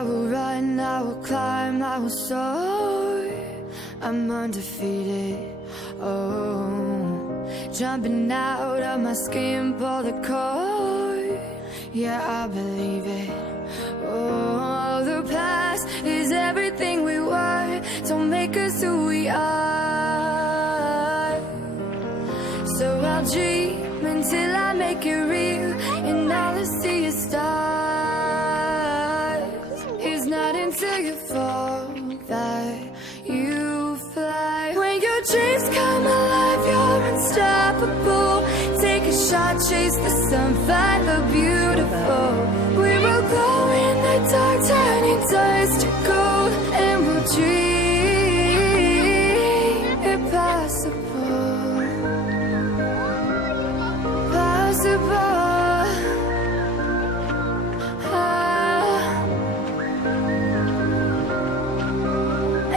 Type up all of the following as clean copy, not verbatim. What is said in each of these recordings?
I will run, I will climb, I will soar. I'm undefeated, oh. Jumping out of my skin, pull the cord. Yeah, I believe it. Oh, the past is everything we were. Don't make us who we are. So I'll dream until I make it real, and all I see is stars. It's not until you fall that you fly. When your dreams come alive, you're unstoppable. Take a shot, chase the sun, find the beautiful. We will glow in the dark, turning dust to gold, and we'll dream impossible. Possible.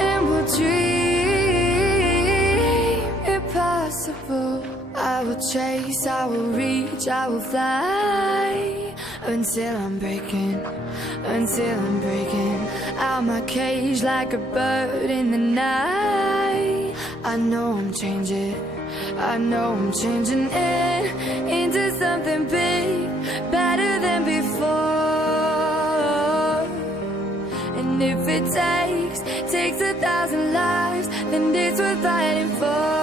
And we'll dream impossible. I will chase, I will reach, I will fly until I'm breaking out my cage like a bird in the night. I know I'm changing it into something big, better than before. And if it takes 1,000 lives, then it's worth fighting for.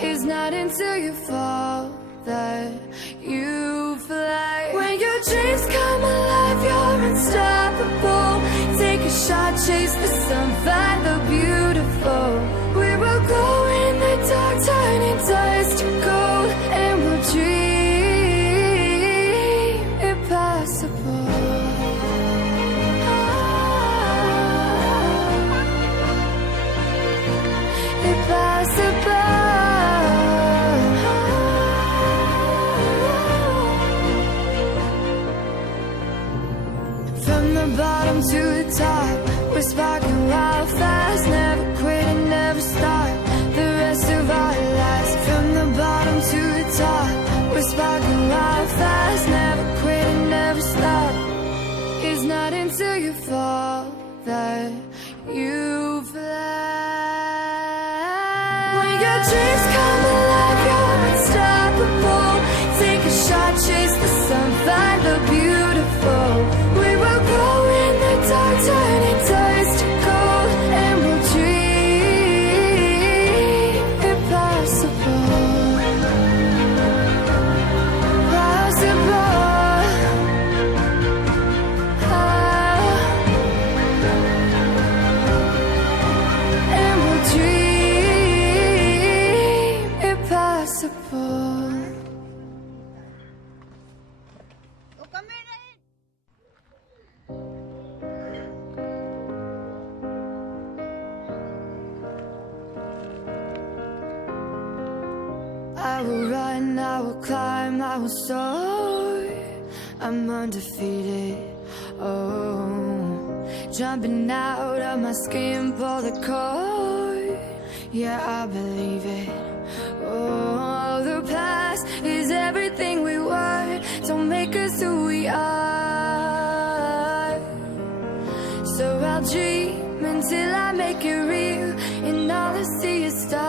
It's not until you fall that you fly. When your dreams come alive, you're unstoppable. Take a shot, chase the sun, find the beautiful. We will go in the dark, turning dust to gold, and we'll dream impossible. Impossible. From the bottom to the top, we're sparking wild fast. Never quit and never stop the rest of our lives. From the bottom to the top, we're sparking wild fast. Never quit and never stop. It's not until you fall that you fly. When your dreams come alive, you're unstoppable. Take a shot, chase the sun, find the beautiful. We will go in the dark, turning dust to gold, and we'll dream impossible. Possible. And we'll dream impossible. I will run, I will climb, I will soar. I'm undefeated, oh. Jumping out of my skin, pull the cord. Yeah, I believe it. Oh, the past is everything we were. Don't make us who we are. So I'll dream until I make it real, and all I see is stars.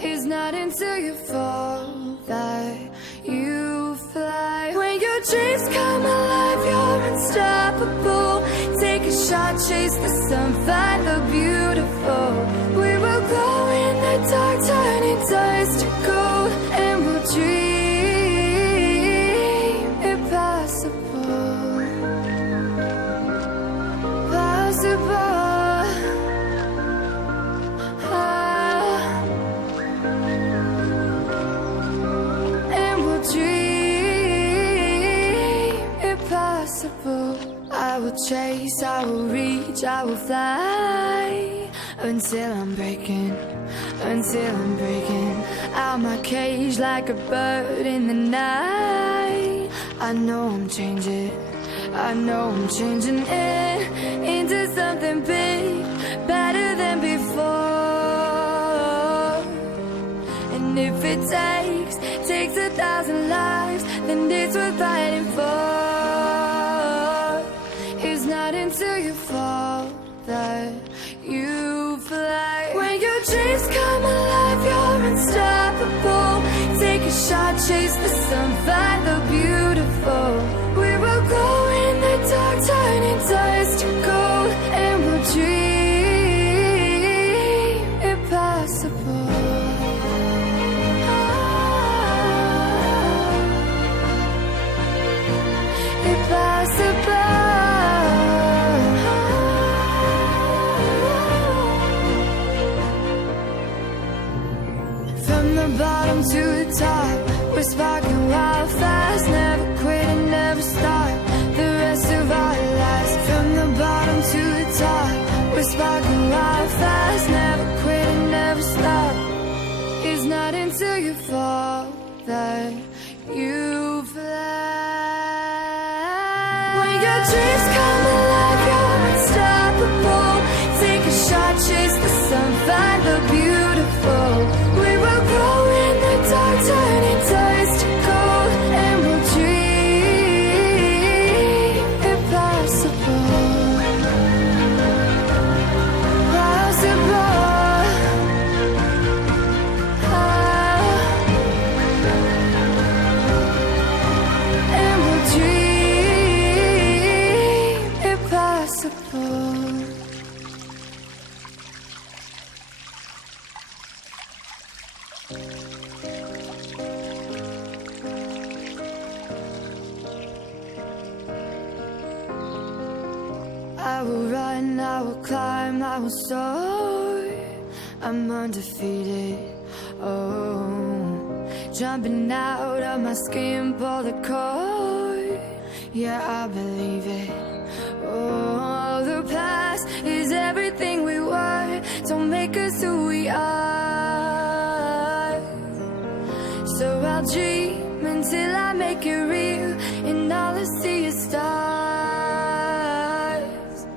It's not until you fall that you fly. When your dreams come alive, you're unstoppable. Take a shot, chase the sun, find the beautiful. We will go in the dark, turning dust to gold, and we'll dream impossible. Possible. I will chase, I will reach, I will fly until I'm breaking out my cage like a bird in the night. I know I'm changing it into something big, better than before. And if it takes 1,000 lives, then it's worth fighting for. your dreams come alive, you're unstoppable. Take a shot, chase the sun, find the beautiful. We will go in the dark, turning dust to gold, and we'll dream impossible. Impossible. From the bottom to the top, we're sparking wild fast. Never quit and never stop the rest of our lives. From the bottom to the top, we're sparking wild fast. Never quit and never stop. It's not until you fall that you fly. When your dreams come alive, you're unstoppable. Take a shot, chase the sun, find the beautiful. We will go in the dark, turning dust to gold, and we'll dream impossible. Possible. And we'll dream impossible. I will run, I will climb, I will soar. I'm undefeated. Oh, jumping out of my skin, pull the cord. Yeah, I believe it. Oh, the past is everything we were. Don't make us who we are. So I'll dream until I make it real, and all I see is stars.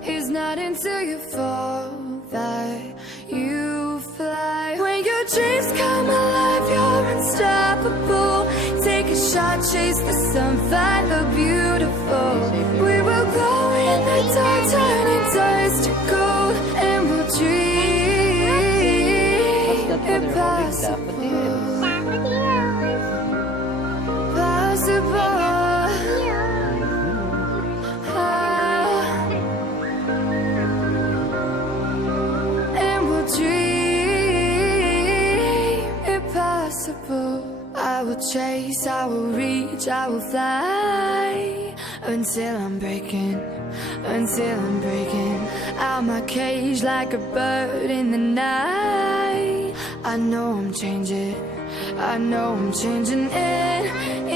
It's not until you fall that you fly. When your dreams come alive, you're unstoppable. Take a shot, chase the sun, find the beautiful. We will go in the dark, turning dust to gold, and we'll dream impossible. Possible. And we'll dream impossible. I will chase, I will reach, I will fly until I'm breaking out my cage like a bird in the night. I know I'm changing,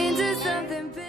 into something big.